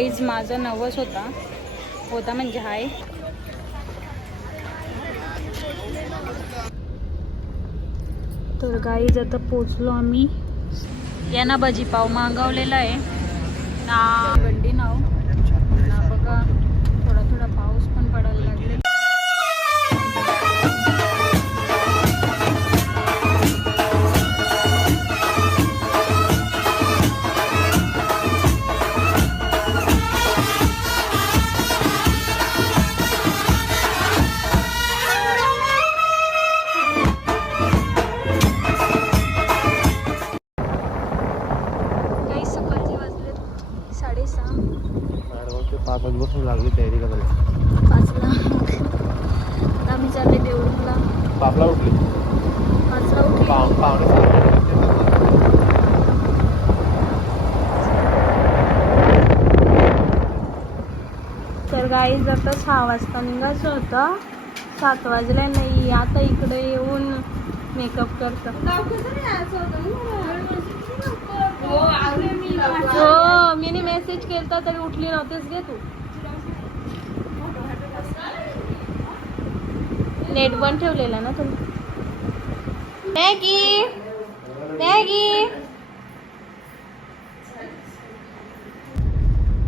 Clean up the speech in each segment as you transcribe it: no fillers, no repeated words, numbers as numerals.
Guys माझा नवस होता म्हणजे हाय. तर गाईज आता पोचलो आम्ही. यांना भजीपाव मागवलेला आहे ना. गंडी नाव ना बघा. थोडा पाऊस पण पडायला लागले. बसून लागली तयारी करायला. 5ला आता आम्ही चालले देवळूला. 5ला उठली. 5ला उठली. तर गाईज आता 6 वाजता निघायचं होतं. 7 वाजले नाही. आता इकडे येऊन मेकअप करतो. हो मी मेसेज केलता तरी उठली नव्हतीस गे तू. नेट बंद ठेवलेला ना तुम्ही. मॅगी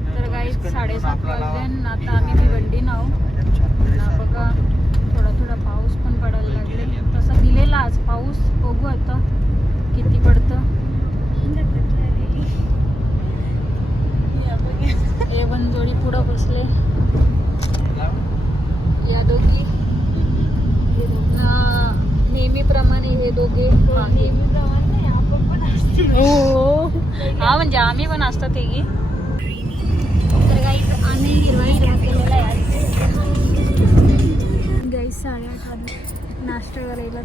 तर गाईज 7:30 वाजले. आता आम्ही भिवंडी नाव ना बघा. थोडा पाऊस पण पडायला लागले. तसा दिलेला आज पाऊस. बघू आता किती पडतं. हे बनजोडी पुढं बसले. या दोघी नेहमीप्रमाणे हे दोघे. हो हा म्हणजे आम्ही पण असतो ते की. तर गाईस आम्ही हिरवा केलेला आहे आज. गाईस 8:30 वाजले. नाश्ता करायला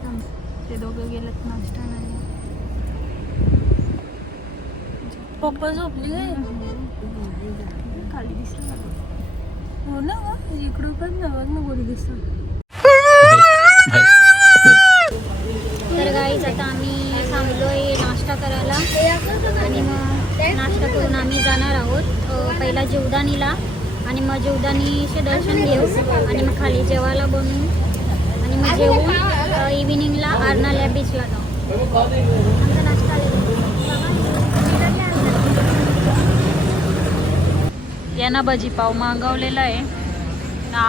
ते दोघं गेलेत नाश्ता नाही. पप्पा झोपली काय खाली दिसलं. हो ना इकडं पण ना बघ ना गोरी दिसत. तर गाईज आता आम्ही थांबलोय नाश्ता करायला आणि मग नाश्ता करून आम्ही जाणार आहोत पहिला जीवदानीला आणि मग जीवदानीचे दर्शन घेऊ आणि मग खाली जेवायला बनवू आणि मग जेवून इव्हिनिंगला अर्नाळा बीचला जाऊ. आमचा नाश्ता यांना भजीपाव मागवलेला आहे ना.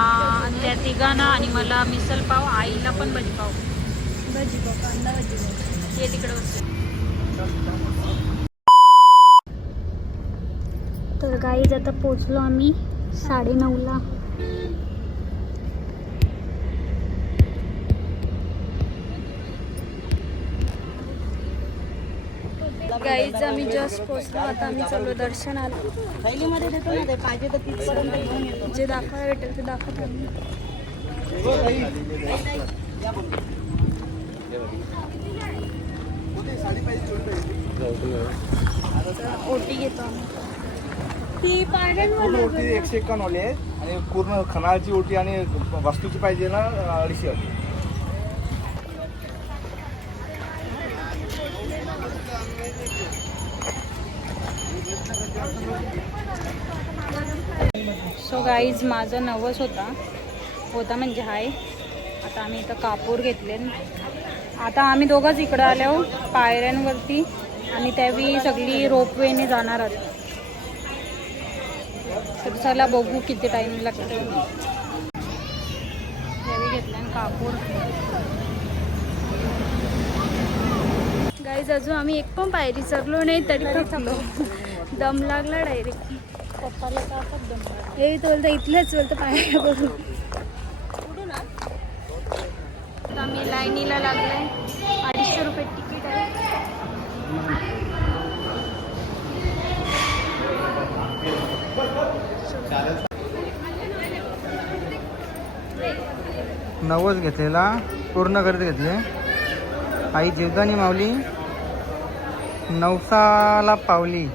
त्या तिघांना आणि मला मिसल पाव. आईला पण भजीपाव कांदा भजीपाव हे तिकडे होते. तर गाईज आता पोचलो आम्ही 9:30ला. गाईज आम्ही जस्ट पोचलो. आता आम्ही चाललो दर्शनाला. थैलीमध्ये देतो ना ते पाहिजे तर तिथपर्यंत घेऊन येतो. जे दाखवायला भेटेल ते दाखवतो. ओटी घेतो आम्ही. ती पायऱ्यांमध्ये ओटी 151 वाली आहे आणि पूर्ण खणाची ओटी आणि वस्तूची पाहिजे ना 250. सो गाईज माझा नवस होता म्हणजे हाय. आता आम्ही इथं कापूर घेतले. आता आम्ही दोघंच इकडं आलो पायऱ्यांवरती आणि त्यावेळी सगळी रोपवेने जाणार आहोत. तर चला बघू किती टाईम लागतो. त्यावेळी घेतल्यान कापूर. गाईज अजून आम्ही एक पण पायरी चढलो नाही तरी थकलो. दम लागला डायरेक्ट. पप्पाला कापत दम लागला. हे बोलतं इथलंच बोलतं पायऱ्या बघू. आम्ही लाईनीला लागलाय. 250 रुपये तिकीट आहे. नवस घेतलेला पूर्ण करत घेतले. आई जीवदानी माऊली 9ला पावली.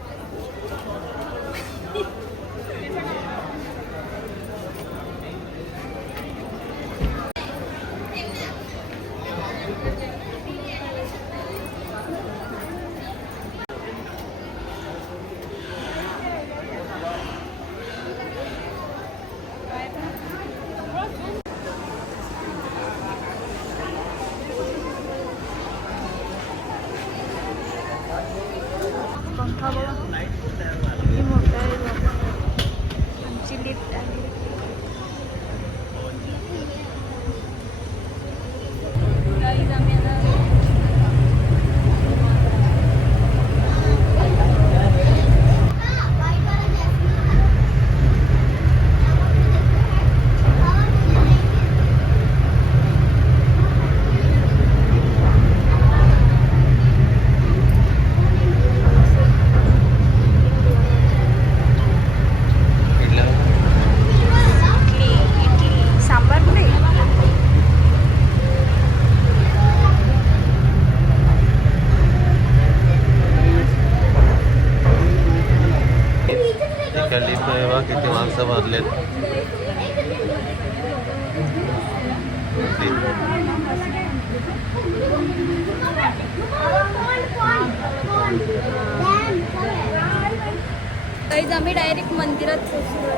गाईज आम्ही डायरेक्ट मंदिरात पोहोचलो.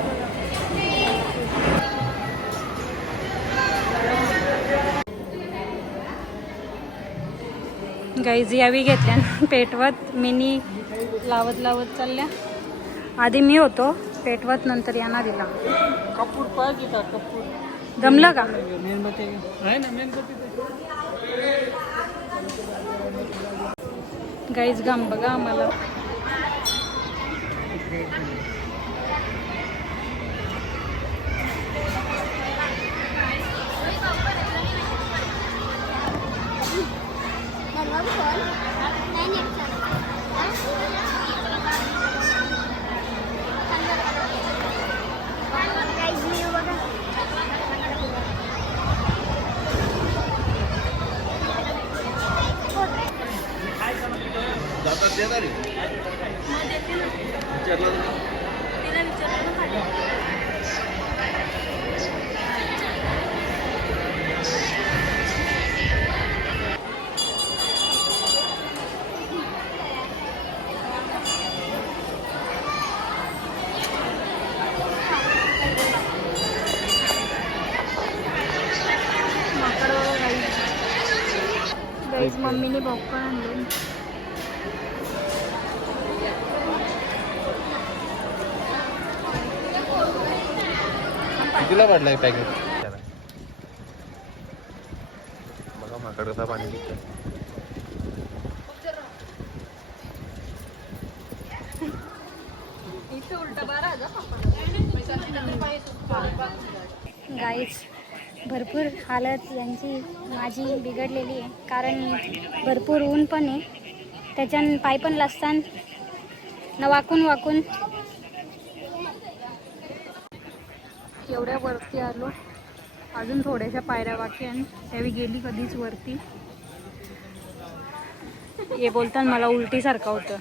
गाईज यावी घेतल्या पेटवत मिनी लावत लावत चालल्या. आधी मी होतो पेटवत, नंतर यांना दिला. कपूर पाहिजे का? कपूर जमलं का? मेणबत्ती आहे ना, मेणबत्ती. गाईज घाम बघा आम्हाला. गाईज मम्मीने बॉपकॉर्न आणले. कितीला पडलाय पॅकेट? बघा माकड कसा पाणी पितोय. गाईज भरपूर हालत यांची माझी बिघडलेली आहे, कारण भरपूर ऊन पण आहे, त्याच्यानं पाय पण लसतान न वाकून वाकून एवढ्या वरती आलो. अजून थोड्याशा पायऱ्या बाकी आहे, त्यावेळी गेली कधीच वरती. हे बोलताना मला उलटीसारखं होतं.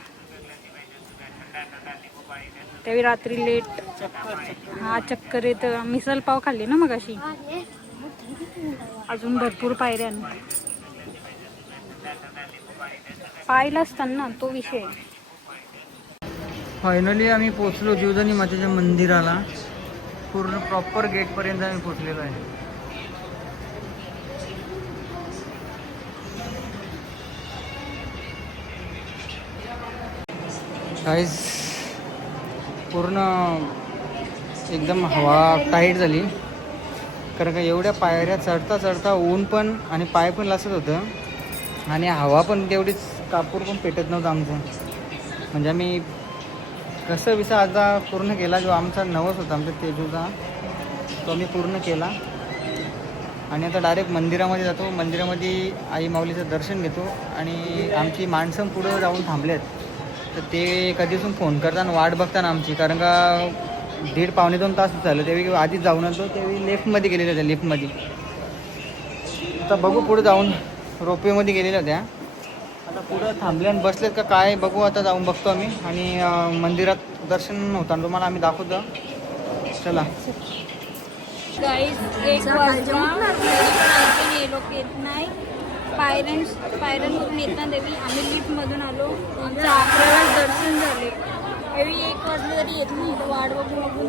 त्यावेळी रात्री लेट हा चक्कर येत. मिसल पाव खाल्ली ना मग अशी. अजून भरपूर पायऱ्या पाहिलं असताना तो विषय. फायनली आम्ही पोचलो जीवदानी मातेच्या मंदिराला. पूर्ण प्रॉपर गेटपर्यंत आम्ही पोचलेलो आहे. गाईज पूर्ण एकदम हवा टाईट झाली, कारण का एवढ्या पायऱ्या चढता चढता ऊन पण आणि पाय पण लासत होतं, आणि हवा पण तेवढीच, कापूर पण पेटत नव्हतं आमचं. म्हणजे आम्ही कसं विसा आता पूर्ण केला. जो आमचा नवस होता आमचा तेजूचा, तो आम्ही पूर्ण केला. आणि आता डायरेक्ट मंदिरामध्ये जातो. मंदिरामध्ये आई माऊलीचं दर्शन घेतो. आणि आमची माणसं पुढं जाऊन थांबलेत, तर ते कधीपासून फोन करताना वाट बघताना आमची, कारण का 1.5-2 तास झालं. त्यावेळी आधीच जाऊन आलो, त्यावेळी लेफ्टमध्ये गेलेल्या होत्या. लिफ्टमध्ये आता बघू पुढे जाऊन रोपवेमध्ये गेलेल्या होत्या. आता पुढं थांबले आणि बसलेत का काय बघू. आता जाऊन बघतो आम्ही. आणि मंदिरात दर्शन होताना तुम्हाला आम्ही दाखवतो. चला. गाईज 1 वाजता हे लोक येत नाही. पायऱ्यांमधून येत ना देवी. आम्ही लिफ्टमधून आलो. आमचं 11ला दर्शन झाले. एवढी 1 वाजले तरी येत नाही. वाट बघून बघून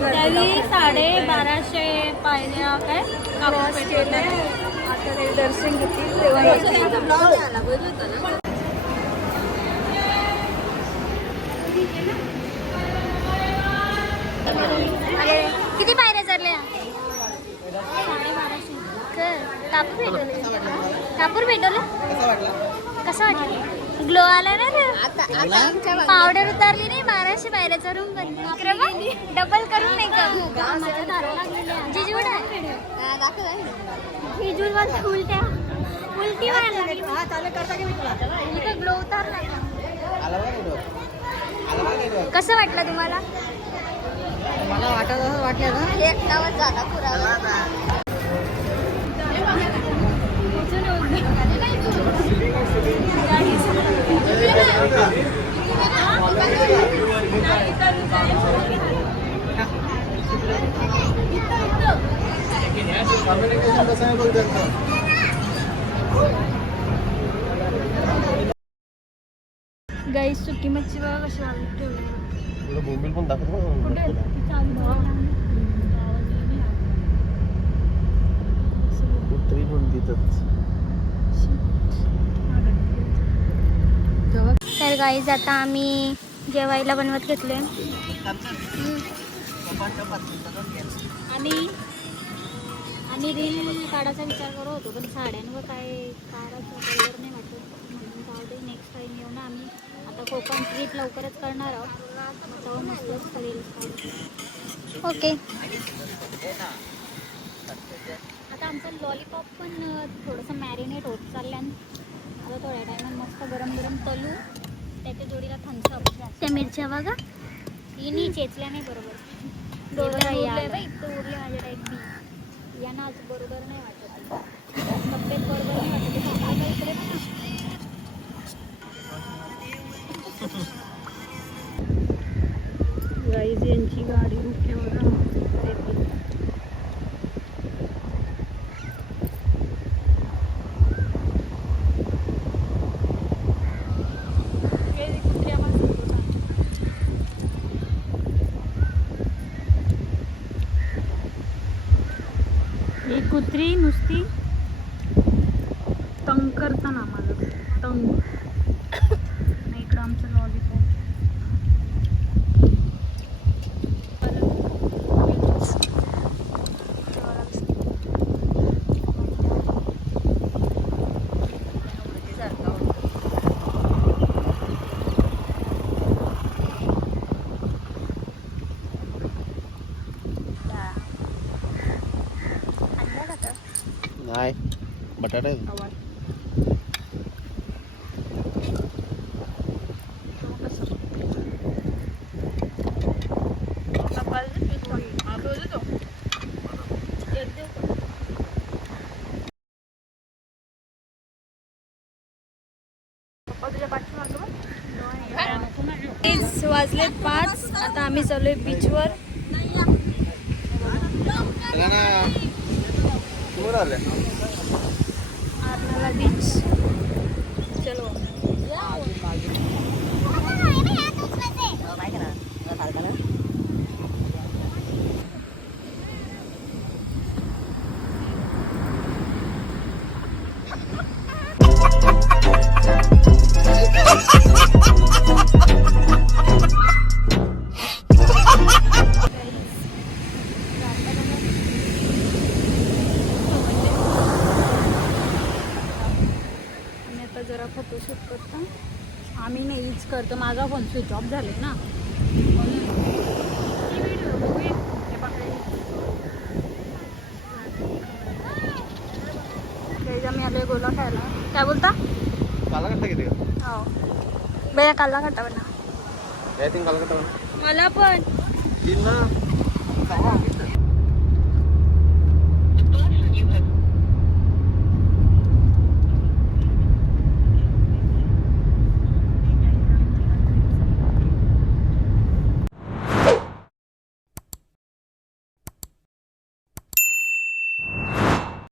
त्यावेळी 1250 पायऱ्या काय क्रॉस केल्या. आता ते दर्शन घेतील तेव्हा किती पायऱ्या चढल्या? 1250. कापूर भेटवले. कापूर भेटवले. कसं वाटलं? ग्लो आला ना रे. पावडर उतारली नाही. 1200 पायऱ्याचा रूम बनली. डबल करून नाही का? जिजू उलट्या उलटी इथं ग्लो उतारला. कसं वाटलं तुम्हाला? मला वाटलं ना एक नावच झाला पुरावा. कम्युनिकेशन कसं आहे बघ त्यांचं. गाई सुकी मच्छी बघा कशी ठेवली. तुला बोंबील पण दाखवतो कुत्री पण तिथंच. तर गाईज आता आम्ही जेवायला बनवत घेतलोय. आम्ही रील काढायचा विचार करत होतो पण साड्यांवर काय काढायचं कलर नाही वाटत म्हणून जाऊ दे. नेक्स्ट टाईम येऊ ना आम्ही. आता कोकण ट्रीप लवकरच करणार आहोत तेव्हा मस्तच रील्स काढू. ओके. आता आमचं लॉलीपॉप पण थोडंसं मॅरिनेट होत चालल्यान. आता थोड्या टायमात मस्त गरम गरम तलू. त्याच्या जोडीला थम्सअप. त्या मिरच्या बघा हिनी चेचल्या नाही बरोबर. उरले माझ्या टाईप बी यांना आज बरोबर नाही वाटत. तब्येत बरोबर नाही वाटत. थांबायला इकडे ना. गाईज यांची गाडी रुकली बघा. ही कुत्री नुसती तंग करताना आम्हाला तंग. इकडं आमचं लॉलीपॉप. नाही बटाटा आहे. वाजलेत 5. आता आम्ही चाललोय बीचवर. आरनाला बीच. चलो. जरा फोटोशूट करतो. आम्ही नाहीच करतो. माझा फोन स्विच ऑफ झाले ना. आम्ही आलोय गोला खायला. काय बोलता? काला कट्टा किती का? हो बया काला खट्टा बना. काला कट्टा मला पण. 3 ना.